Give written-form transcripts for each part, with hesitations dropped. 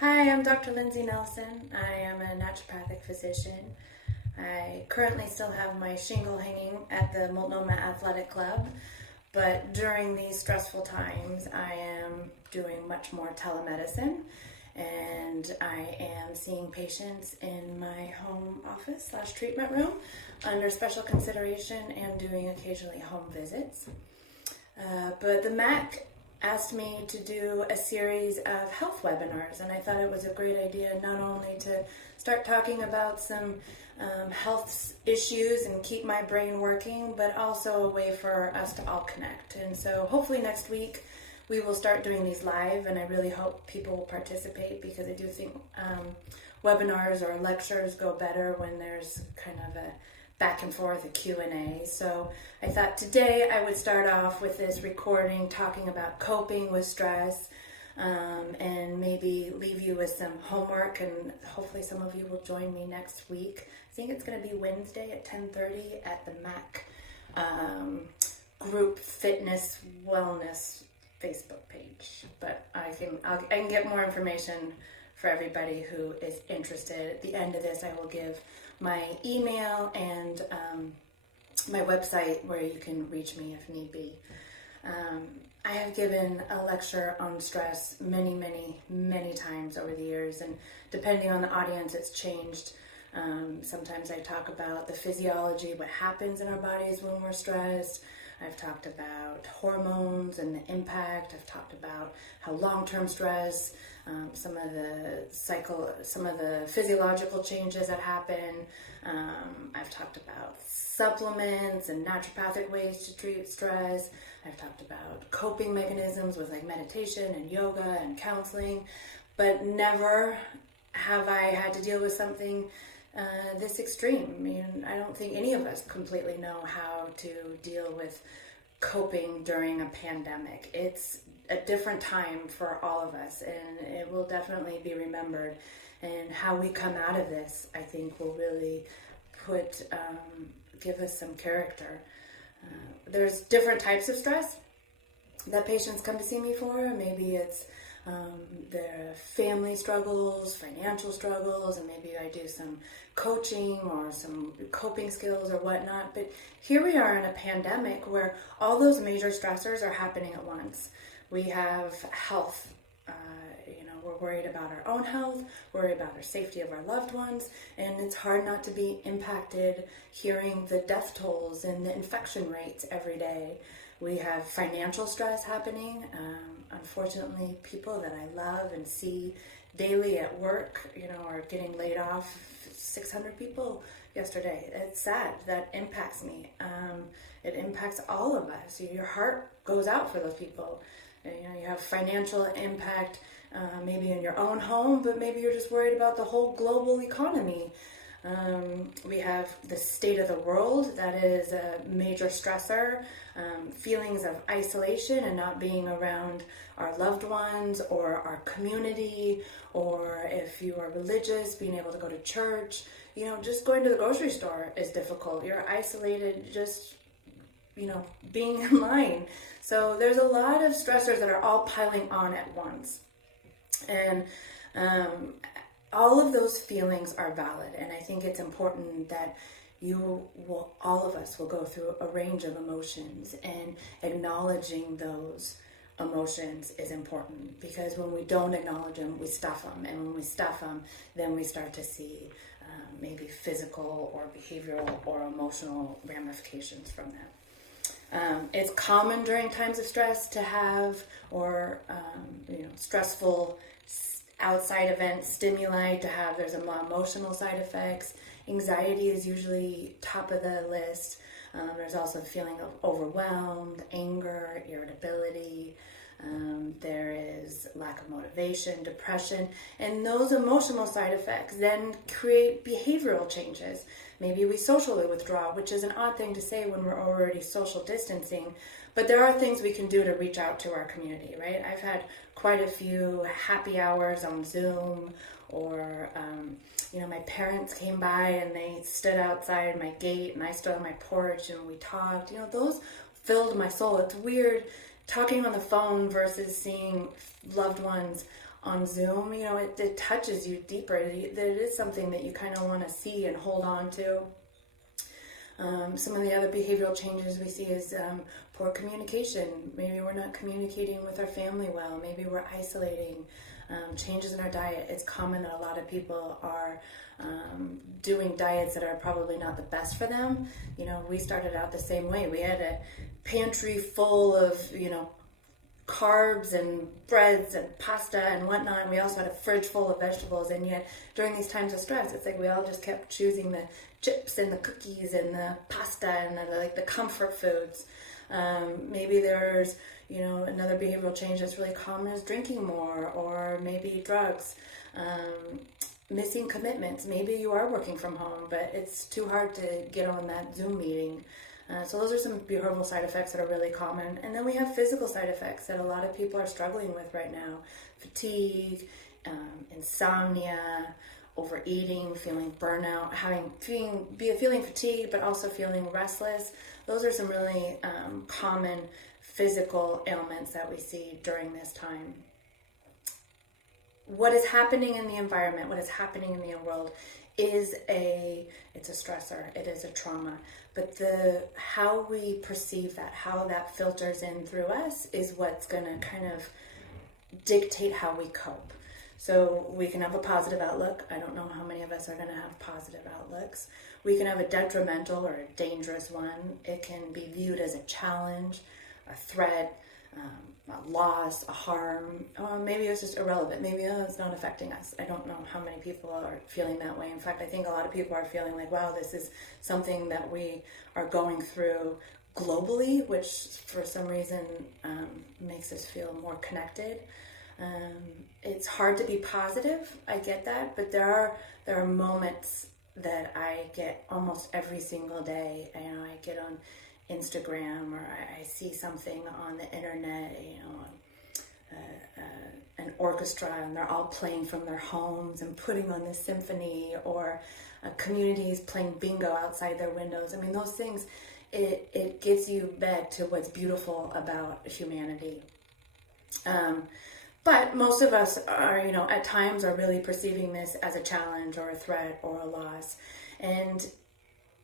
Hi, I'm Dr. Lindsay Nelson. I am a naturopathic physician. I currently still have my shingle hanging at the Multnomah Athletic Club, but during these stressful times, I am doing much more telemedicine, and I am seeing patients in my home office / treatment room under special consideration and doing occasionally home visits. But the MAC asked me to do a series of health webinars, and I thought it was a great idea not only to start talking about some health issues and keep my brain working, but also a way for us to all connect. And so hopefully next week we will start doing these live, and I really hope people will participate, because I do think webinars or lectures go better when there's kind of a back and forth, a Q&A. So I thought today I would start off with this recording talking about coping with stress, and maybe leave you with some homework, and hopefully some of you will join me next week. I think it's going to be Wednesday at 10:30 at the MAC Group Fitness Wellness Facebook page. But I can get more information for everybody who is interested. At the end of this, I will give my email and my website where you can reach me if need be. I have given a lecture on stress many, many, many times over the years, and depending on the audience, it's changed. Sometimes I talk about the physiology, what happens in our bodies when we're stressed. I've talked about hormones and the impact. I've talked about how long-term stress, some of the physiological changes that happen. I've talked about supplements and naturopathic ways to treat stress. I've talked about coping mechanisms with like meditation and yoga and counseling, but never have I had to deal with something this extreme. I mean, I don't think any of us completely know how to deal with coping during a pandemic. It's a different time for all of us, and it will definitely be remembered. And how we come out of this, I think, will really give us some character. There's different types of stress that patients come to see me for. Maybe it's their family struggles, financial struggles, and maybe I do some coaching or some coping skills or whatnot. But here we are in a pandemic where all those major stressors are happening at once. We have health. We're worried about our own health, worried about our safety of our loved ones, and it's hard not to be impacted hearing the death tolls and the infection rates every day. We have financial stress happening. Unfortunately, people that I love and see daily at work, are getting laid off. 600 people yesterday. It's sad. That impacts me. It impacts all of us. Your heart goes out for those people. You have financial impact, maybe in your own home, but maybe you're just worried about the whole global economy. We have the state of the world. That is a major stressor. Feelings of isolation and not being around our loved ones or our community, or if you are religious, being able to go to church. Just going to the grocery store is difficult. You're isolated just, being in line. So there's a lot of stressors that are all piling on at once. And all of those feelings are valid, and I think it's important that all of us will go through a range of emotions, and acknowledging those emotions is important, because when we don't acknowledge them, we stuff them, and when we stuff them, then we start to see maybe physical or behavioral or emotional ramifications from that. It's common during times of stress to have stressful outside events, stimuli, there's emotional side effects. Anxiety is usually top of the list. There's also a feeling of overwhelmed, anger, irritability. There is lack of motivation, depression, and those emotional side effects then create behavioral changes. Maybe we socially withdraw, which is an odd thing to say when we're already social distancing, but there are things we can do to reach out to our community, right? I've had quite a few happy hours on Zoom, or my parents came by and they stood outside my gate and I stood on my porch and we talked. Those filled my soul. It's weird talking on the phone versus seeing loved ones on Zoom, it touches you deeper. It is something that you kind of want to see and hold on to. Some of the other behavioral changes we see is poor communication. Maybe we're not communicating with our family well. Maybe we're isolating. Changes in our diet. It's common that a lot of people are doing diets that are probably not the best for them. We started out the same way. We had a pantry full of, carbs and breads and pasta and whatnot. And we also had a fridge full of vegetables. And yet during these times of stress, it's like we all just kept choosing the chips and the cookies and the pasta and the comfort foods. Maybe there's, another behavioral change that's really common is drinking more, or maybe drugs, missing commitments. Maybe you are working from home, but it's too hard to get on that Zoom meeting. So those are some behavioral side effects that are really common. And then we have physical side effects that a lot of people are struggling with right now. Fatigue, insomnia, overeating, feeling burnout, feeling fatigued, but also feeling restless. Those are some really common physical ailments that we see during this time. What is happening in the environment, what is happening in the world it's a stressor, it is a trauma. But how we perceive that, how that filters in through us is what's going to kind of dictate how we cope. So we can have a positive outlook. I don't know how many of us are going to have positive outlooks. We can have a detrimental or a dangerous one. It can be viewed as a challenge, a threat, a loss, a harm. Maybe it's just irrelevant. Maybe it's not affecting us. I don't know how many people are feeling that way. In fact, I think a lot of people are feeling like, wow, this is something that we are going through globally, which for some reason makes us feel more connected. It's hard to be positive. I get that, but there are moments that I get almost every single day. I get on Instagram, or I see something on the internet, an orchestra, and they're all playing from their homes and putting on this symphony, or communities playing bingo outside their windows. I mean, those things, it gives you back to what's beautiful about humanity. But most of us are, at times are really perceiving this as a challenge or a threat or a loss. And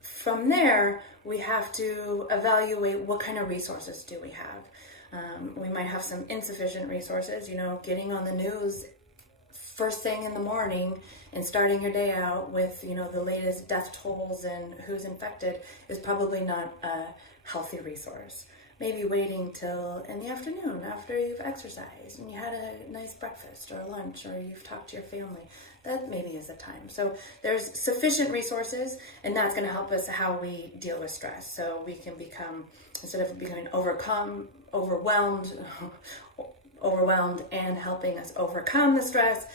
from there, we have to evaluate what kind of resources do we have. We might have some insufficient resources, getting on the news first thing in the morning and starting your day out with, the latest death tolls and who's infected is probably not a healthy resource. Maybe waiting till in the afternoon after you've exercised and you had a nice breakfast or lunch, or you've talked to your family. That maybe is a time. So there's sufficient resources, and that's going to help us how we deal with stress. So we can become, instead of becoming overwhelmed and helping us overcome the stress,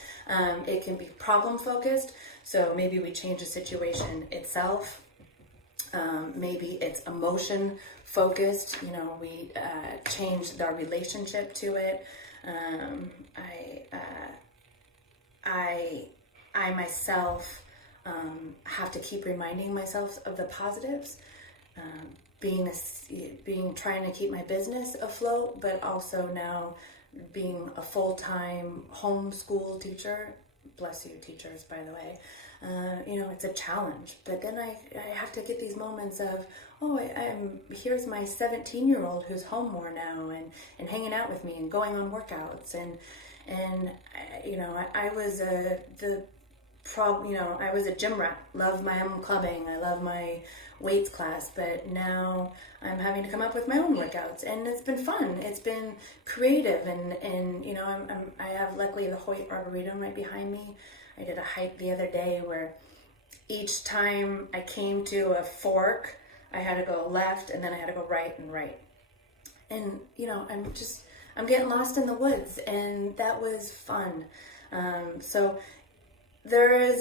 it can be problem focused. So maybe we change the situation itself. Maybe it's emotion focused, we changed our relationship to it. I myself have to keep reminding myself of the positives, trying to keep my business afloat, but also now being a full-time homeschool teacher. Bless you, teachers, by the way. It's a challenge, but then I have to get these moments of, here's my 17-year-old who's home more now and hanging out with me and going on workouts and I was I was a gym rat. Love my own clubbing. I love my weights class, but now I'm having to come up with my own workouts, and it's been fun. It's been creative, and I have luckily the Hoyt Arboretum right behind me. I did a hike the other day where each time I came to a fork, I had to go left and then I had to go right and right. And, I'm getting lost in the woods, and that was fun. So there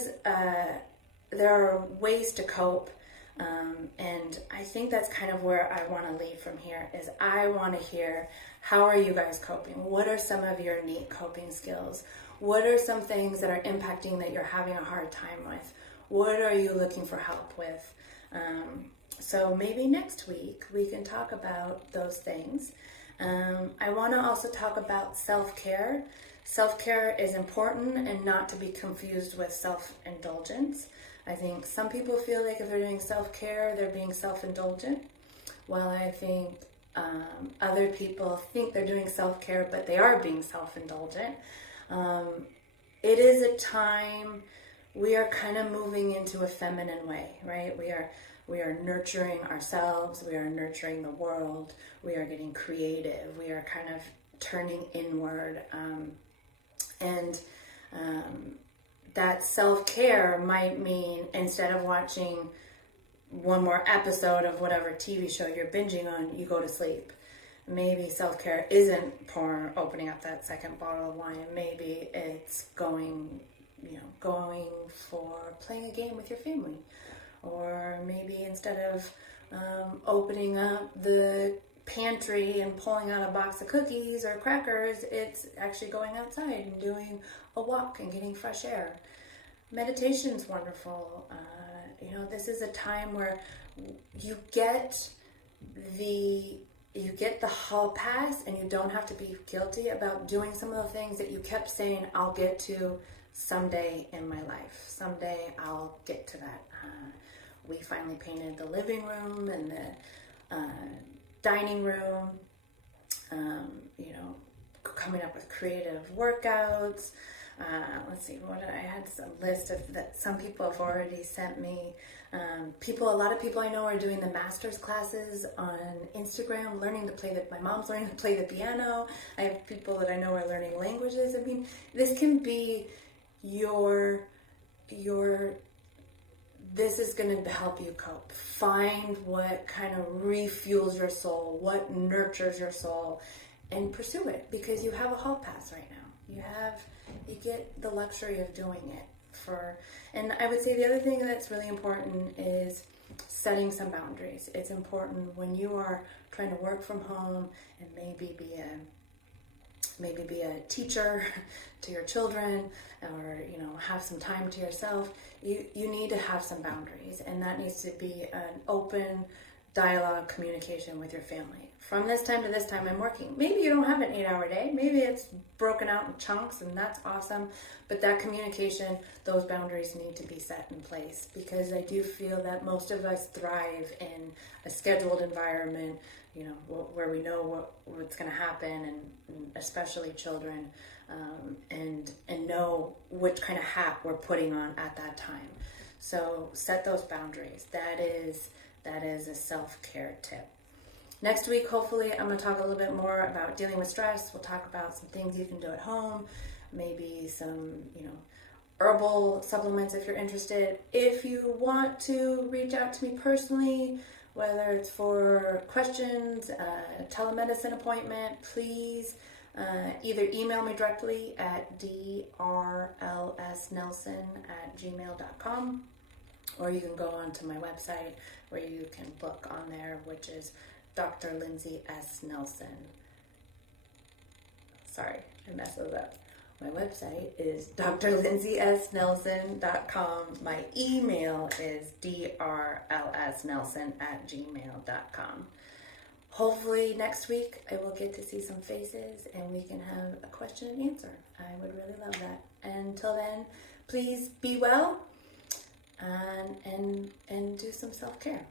are ways to cope. And I think that's kind of where I want to lead from here, is I want to hear, how are you guys coping? What are some of your neat coping skills? What are some things that are impacting that you're having a hard time with? What are you looking for help with? So maybe next week we can talk about those things. I want to also talk about self-care. Self-care is important and not to be confused with self-indulgence. I think some people feel like if they're doing self-care, they're being self-indulgent, while I think other people think they're doing self-care, but they are being self-indulgent. It is a time we are kind of moving into a feminine way, right? We are nurturing ourselves, we are nurturing the world, we are getting creative, we are kind of turning inward, and that self-care might mean instead of watching one more episode of whatever TV show you're binging on, you go to sleep. Maybe self-care isn't porn, opening up that second bottle of wine. Maybe it's going for playing a game with your family. Or maybe instead of opening up the pantry and pulling out a box of cookies or crackers, it's actually going outside and doing a walk and getting fresh air. Meditation's wonderful. This is a time where you get the hall pass, and you don't have to be guilty about doing some of the things that you kept saying, I'll get to someday in my life. Someday I'll get to that. We finally painted the living room and the dining room, coming up with creative workouts. Let's see, I had a list of that some people have already sent me. A lot of people I know are doing the master's classes on Instagram, my mom's learning to play the piano. I have people that I know are learning languages. I mean, this can be this is going to help you cope. Find what kind of refuels your soul, what nurtures your soul, and pursue it, because you have a hall pass right now. You get the luxury of doing it. And I would say the other thing that's really important is setting some boundaries. It's important when you are trying to work from home and maybe be a teacher to your children, or have some time to yourself. You need to have some boundaries, and that needs to be an open dialogue, communication with your family. From this time to this time, I'm working. Maybe you don't have an 8-hour day. Maybe it's broken out in chunks, and that's awesome. But that communication, those boundaries need to be set in place, because I do feel that most of us thrive in a scheduled environment, where we know what's going to happen, and especially children, and know which kind of hat we're putting on at that time. So set those boundaries. That is a self-care tip. Next week, hopefully, I'm going to talk a little bit more about dealing with stress. We'll talk about some things you can do at home, maybe some, herbal supplements if you're interested. If you want to reach out to me personally, whether it's for questions, telemedicine appointment, please either email me directly at drlsnelson@gmail.com, or you can go onto my website where you can book on there, which is Dr. Lindsay S. Nelson. Sorry, I messed those up. My website is drlindsaysnelson.com. My email is drlsnelson@gmail.com. Hopefully next week I will get to see some faces and we can have a question and answer. I would really love that. Until then, please be well and do some self-care.